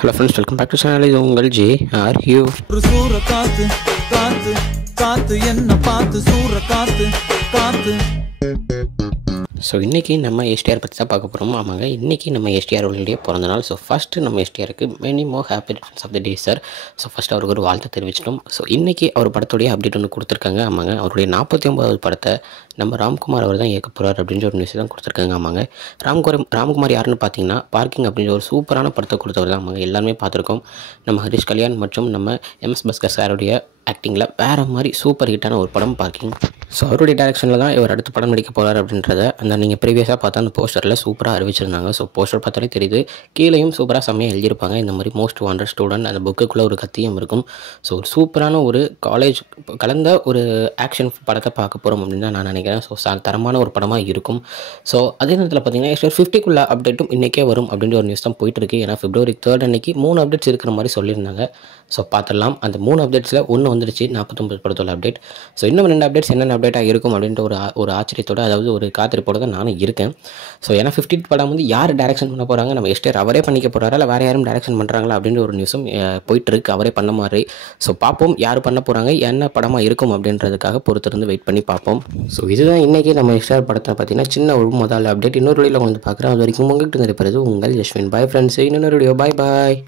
Hello friends, welcome back to channel. இது உங்கள் J are you. ஒரு சூற காத்து காத்து காத்து என்ன பார்த்து சூற காத்து காத்து. ஸோ இன்றைக்கி நம்ம எஸ்டிஆர் பற்றி தான் பார்க்க போகிறோம். ஆமாங்க, இன்றைக்கி நம்ம எஸ்டிஆர் அவர்களுடைய பிறந்த நாள். ஸோ ஃபஸ்ட்டு நம்ம எஸ்டிஆருக்கு many more happy returns of the day sir. So first அவருக்கு ஒரு வாழ்த்து தெரிவிச்சிட்டோம். ஸோ இன்றைக்கி அவர் படத்துடைய அப்டேட் ஒன்று கொடுத்துருக்காங்க. ஆமாங்க, அவருடைய 49வது படத்தை நம்ம ராம்குமார் அவர் தான் இயக்க போகிறார் அப்படின்ற ஒரு நியூஸ் தான் கொடுத்துருக்காங்க. ஆமாங்க, ராம்குமார் யாருன்னு பார்த்தீங்கன்னா பார்க்கிங் அப்படின்ற ஒரு சூப்பரான படத்தை கொடுத்தவர் தான். ஆமாங்க, எல்லாருமே பார்த்துருக்கோம். நம்ம ஹரிஷ் கல்யாண் மற்றும் நம்ம எம்எஸ் பாஸ்கர் சாருடைய ஆக்டிங்கில் வேறு மாதிரி சூப்பர் ஹிட்டான ஒரு படம் பார்க்கிங். ஸோ அவருடைய டேரக்ஷனில் தான் இவர் அடுத்த படம் நடிக்க போகிறார் அப்படின்றத அந்த நீங்கள் ப்ரீவியஸாக பார்த்தா அந்த போஸ்டரில் சூப்பராக அறிவிச்சிருந்தாங்க. ஸோ போஸ்டர் பார்த்தாலே தெரியுது, கீழேயும் சூப்பராக செம்மையாக எழுதியிருப்பாங்க. இந்த மாதிரி மோஸ்ட் வாண்டட் ஸ்டூடெண்ட், அந்த புக்குக்குள்ளே ஒரு கத்தியும் இருக்கும். ஸோ ஒரு சூப்பரான ஒரு காலேஜ் கலந்த ஒரு ஆக்ஷன் படத்தை பார்க்க போகிறோம் அப்படின்னு தான் நான் நினைக்கிறேன். ஸோ தரமான ஒரு படமாக இருக்கும். ஸோ அதே நேரத்தில் பார்த்தீங்கன்னா எஸ்டிஆர் 50க்குள்ள அப்டேட்டும் இன்றைக்கே வரும் அப்படின்ற ஒரு நியூஸ் தான் போயிட்டுருக்கு. ஏன்னா February 3 அன்றைக்கி 3 அப்டேட்ஸ் இருக்கிற மாதிரி சொல்லியிருந்தாங்க. ஸோ பார்த்துடலாம். அந்த 3 அப்டேட்ஸில் ஒன்று வந்துடுச்சு, 49 படத்தோட அப்டேட். ஸோ இன்னும் 2 அப்டேட்ஸ் என்னென்ன அப்டேட்டாக இருக்கும் அப்படின்ற ஒரு ஆச்சரியத்தோடு, அதாவது ஒரு காத்திருப்போடு தான் நானும் இருக்கேன். ஸோ ஏன்னா 50th படம் வந்து யார் டேரக்ஷன் பண்ண போகிறாங்க, நம்ம எஸ்டிஆர் அவரே பண்ணிக்க போகிறாரா இல்லை வேறு யாரும் டேரக்ஷன் பண்ணுறாங்களா அப்படின்ற ஒரு நியூஸும் போயிட்டுருக்கு, அவரே பண்ண மாதிரி. ஸோ பார்ப்போம் யார் பண்ண போகிறாங்க, என்ன படமாக இருக்கும் அப்படின்றதுக்காக பொறுத்திருந்து வெயிட் பண்ணி பார்ப்போம். ஸோ இதுதான் இன்றைக்கி நம்ம எஸ்டிஆர் படத்தை பார்த்தீங்கன்னா சின்ன ஒரு முதல் அப்டேட். இன்னொரு வீடியோவில் வந்து பார்க்குறேன். அது வரைக்கும் உங்கள்கிட்ட இருப்பது உங்கள் ஜஸ்வின். பாய் ஃப்ரெண்ட்ஸ், இன்னொரு வீடியோ. பாய் பாய்.